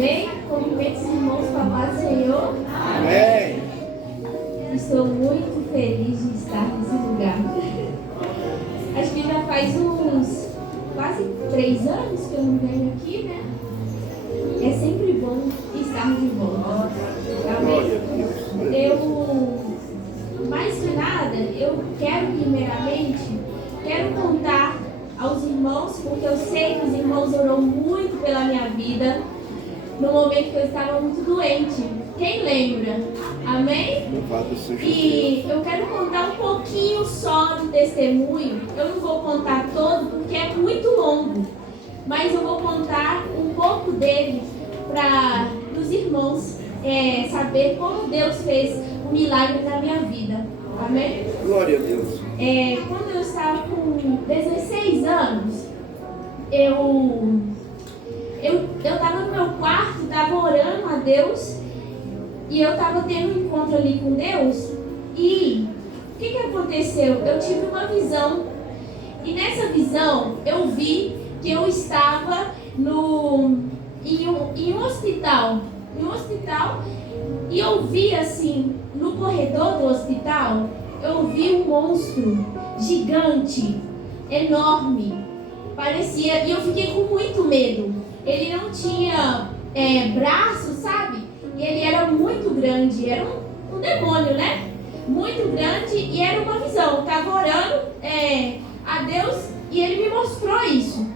Amém? Cumprimento os irmãos com a paz do Senhor. Amém. Estou muito feliz de estar nesse lugar. Acho que já faz uns quase 3 anos que eu não venho aqui, né? É sempre bom estar de volta. Amém? Mais que nada, eu quero contar aos irmãos, porque eu sei que os irmãos orou muito pela minha vida no momento que eu estava muito doente. Quem lembra? Amém? Louvado seja E eu quero contar um pouquinho só do testemunho. Eu não vou contar todo porque é muito longo, mas eu vou contar um pouco dele para os irmãos saber como Deus fez um milagre na minha vida. Amém? Glória a Deus. Quando eu estava com 16 anos, eu estava no meu quarto, estava orando a Deus, e eu estava tendo um encontro ali com Deus, e o que aconteceu? Eu tive uma visão, e nessa visão eu vi que eu estava em um hospital, e eu vi assim, no corredor do hospital, eu vi um monstro gigante, enorme, parecia, e eu fiquei com muito medo. Ele não tinha braço, sabe? E ele era muito grande, era um demônio, né? Muito grande, e era uma visão. Eu estava orando a Deus e ele me mostrou isso.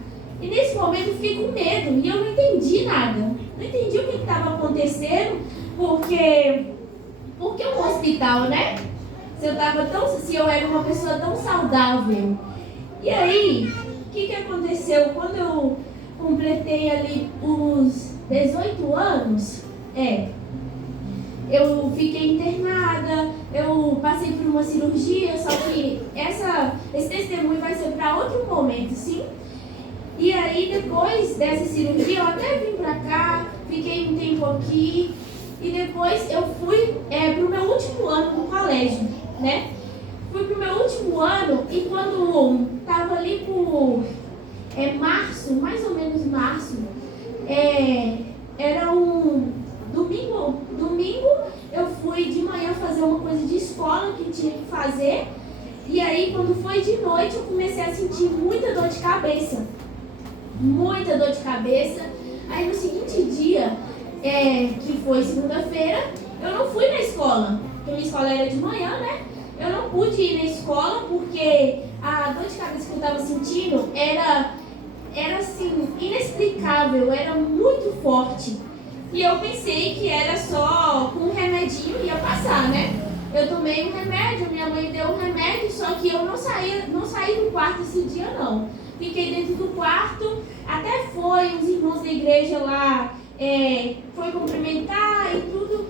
E nesse momento eu fiquei com medo e eu não entendi nada. Não entendi o que estava acontecendo, porque um hospital, né? Se eu era uma pessoa tão saudável. E aí, o que aconteceu? Quando eu completei ali os 18 anos, eu fiquei internada, eu passei por uma cirurgia, só que esse testemunho vai ser para outro momento, sim? E aí, depois dessa cirurgia, eu até vim pra cá, fiquei um tempo aqui, e depois eu fui pro meu último ano no colégio, né? Fui pro meu último ano, e quando tava ali por março, mais ou menos março, era um domingo eu fui de manhã fazer uma coisa de escola que tinha que fazer, e aí quando foi de noite eu comecei a sentir muita dor de cabeça, aí no seguinte dia, que foi segunda-feira, eu não fui na escola, porque minha escola era de manhã, né? Eu não pude ir na escola porque a dor de cabeça que eu estava sentindo era assim, inexplicável, era muito forte. E eu pensei que era só com um remedinho ia passar, né? Eu tomei um remédio, minha mãe deu um remédio, só que eu não saí do quarto esse dia não. Fiquei dentro do quarto, até foi os irmãos da igreja lá, foi cumprimentar e tudo,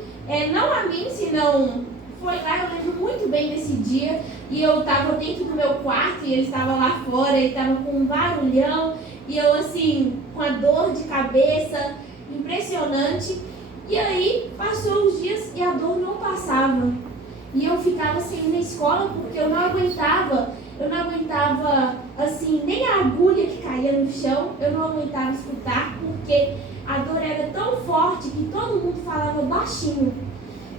não a mim, senão foi lá, eu lembro muito bem desse dia, e eu estava dentro do meu quarto e ele estava lá fora, ele estava com um barulhão, e eu assim, com a dor de cabeça, impressionante, e aí passou os dias e a dor não passava, e eu ficava sem ir na escola porque eu não aguentava assim, nem a agulha que caía no chão, eu não aguentava escutar, porque a dor era tão forte que todo mundo falava baixinho.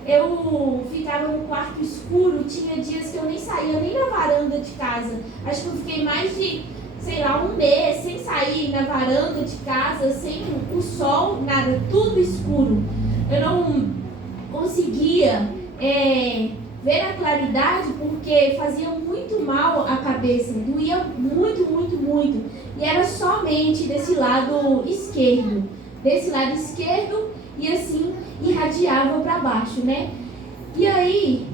Eu ficava no quarto escuro, tinha dias que eu nem saía nem na varanda de casa. Acho que eu fiquei mais de, um mês sem sair na varanda de casa, sem o sol, nada, tudo escuro. Eu não conseguia ver a claridade porque fazia muito mal a cabeça, doía muito, muito, muito. E era somente desse lado esquerdo, e assim irradiava para baixo, né? E aí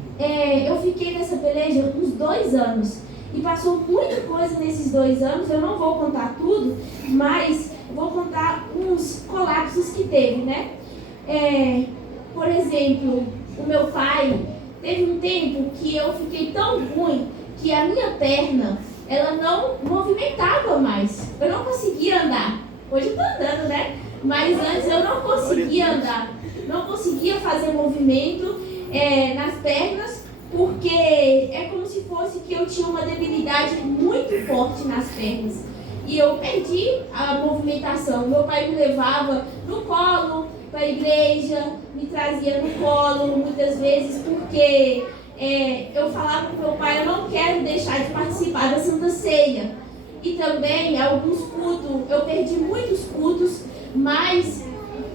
eu fiquei nessa peleja uns 2 anos e passou muita coisa nesses 2 anos. Eu não vou contar tudo, mas vou contar uns colapsos que teve, né? Por exemplo, o meu pai teve um tempo que eu fiquei tão ruim que a minha perna ela não movimentava mais. Eu não conseguia andar. Hoje eu tô andando, né? Mas antes eu não conseguia andar, não conseguia fazer movimento nas pernas, porque é como se fosse que eu tinha uma debilidade muito forte nas pernas. E eu perdi a movimentação. Meu pai me levava no colo, para a igreja, me trazia no colo muitas vezes, porque eu falava com meu pai, eu não quero deixar de participar da Santa Ceia. E também alguns cultos, eu perdi muitos cultos, mas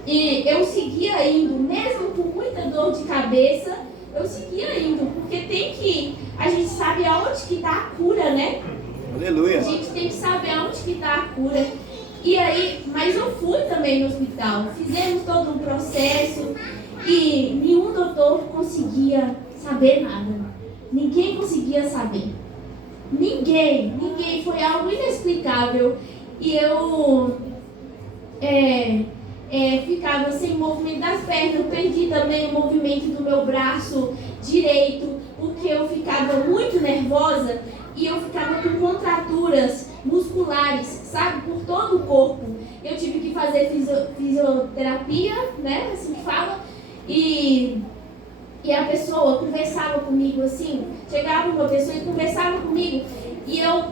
eu seguia indo, mesmo com muita dor de cabeça, eu seguia indo, porque a gente sabe aonde que está a cura, né? Aleluia. A gente tem que saber aonde que está a cura. E aí, mas eu fui também no hospital, fizemos todo um processo e nenhum doutor conseguia saber nada. Ninguém conseguia saber. Ninguém, foi algo inexplicável. E eu ficava sem movimento das pernas, eu perdi também o movimento do meu braço direito, porque eu ficava muito nervosa e eu ficava com contraturas musculares, sabe, por todo o corpo. Eu tive que fazer fisioterapia, né, assim que fala, e a pessoa conversava comigo assim, chegava uma pessoa e conversava comigo, e eu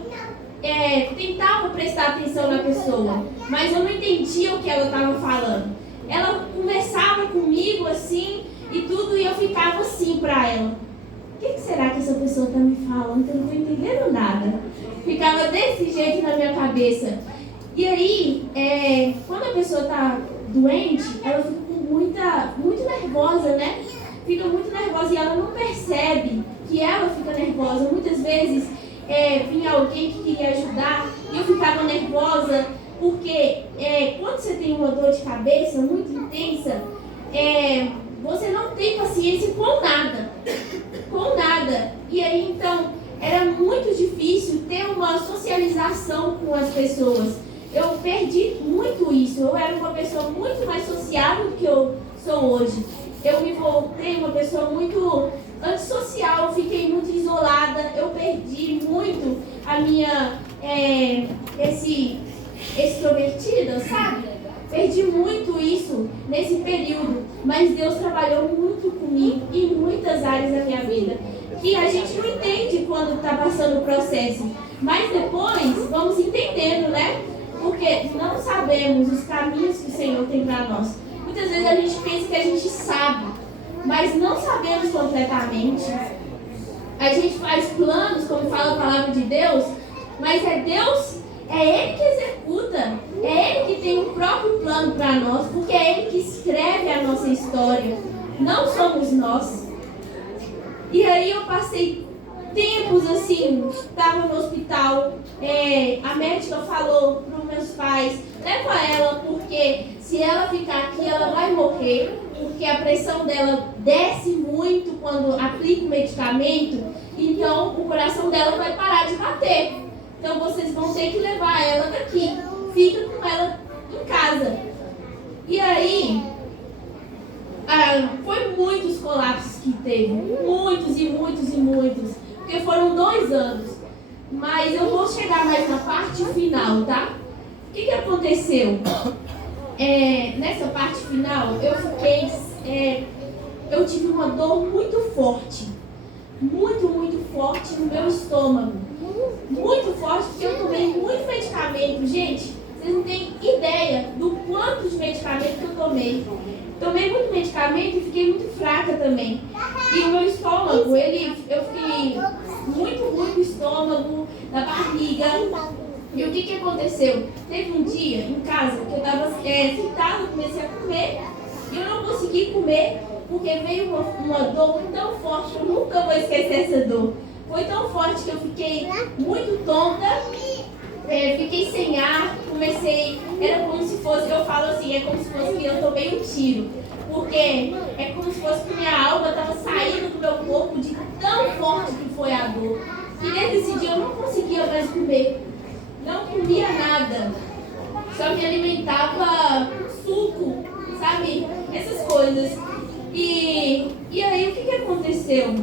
tentava prestar atenção na pessoa, mas eu não entendia o que ela estava falando. Ela conversava comigo assim e tudo, e eu ficava assim para ela. O que será que essa pessoa está me falando? Que eu não estou entendendo nada. Ficava desse jeito na minha cabeça. E aí, quando a pessoa está doente, ela fica muito nervosa, né? Fica muito nervosa e ela não percebe que ela fica nervosa. Muitas vezes vinha alguém que queria ajudar e eu ficava nervosa porque quando você tem uma dor de cabeça muito intensa, você não tem paciência com nada. E aí então era muito difícil ter uma socialização com as pessoas. Eu perdi muito isso. Eu era uma pessoa muito mais sociável do que eu sou hoje. Eu me voltei uma pessoa muito antissocial, fiquei muito isolada, eu perdi muito a minha extrovertida, sabe? Perdi muito isso nesse período, mas Deus trabalhou muito comigo em muitas áreas da minha vida, que a gente não entende quando está passando o processo, mas depois vamos entendendo, né? Porque não sabemos os caminhos que o Senhor tem para nós. Muitas vezes a gente pensa que a gente sabe, mas não sabemos completamente. A gente faz planos, como fala a palavra de Deus, mas Deus, Ele que executa, é Ele que tem o próprio plano para nós, porque é Ele que escreve a nossa história, não somos nós. E aí eu passei tempos assim, estava no hospital, a médica falou para os meus pais, leva ela, porque se ela ficar aqui ela vai morrer, porque a pressão dela desce muito quando aplica o medicamento, então o coração dela vai parar de bater. Então vocês vão ter que levar ela daqui, fica com ela em casa. E aí, foi muitos colapsos que teve, muitos, porque foram 2 anos. Mas eu vou chegar mais na parte final, tá? O que aconteceu? Nessa parte final, eu tive uma dor muito forte, muito forte no meu estômago, muito forte, porque eu tomei muito medicamento, gente, vocês não têm ideia do quanto de medicamento que eu tomei. Tomei muito medicamento e fiquei muito fraca também. E o meu estômago, eu fiquei muito ruim do estômago, da barriga. E o que aconteceu? Teve um dia em casa que eu estava sentada, comecei a comer e eu não consegui comer porque veio uma dor tão forte que eu nunca vou esquecer essa dor. Foi tão forte que eu fiquei muito tonta, fiquei sem ar, era como se fosse, eu falo assim, é como se fosse que eu tomei um tiro. Porque é como se fosse que minha alma estava saindo do meu corpo de tão forte que foi a dor. E desde esse dia eu não conseguia mais comer. Não comia nada. Só me alimentava com suco, sabe? Essas coisas. E aí o que aconteceu?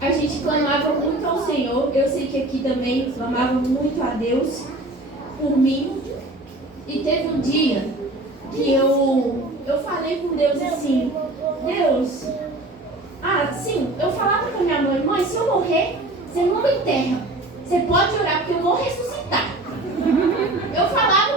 A gente clamava muito ao Senhor. Eu sei que aqui também clamava muito a Deus por mim. E teve um dia que eu falei com Deus assim, Deus, sim, eu falava com a minha mãe, se eu morrer, você não me enterra. Você pode orar porque eu vou ressuscitar. Eu falava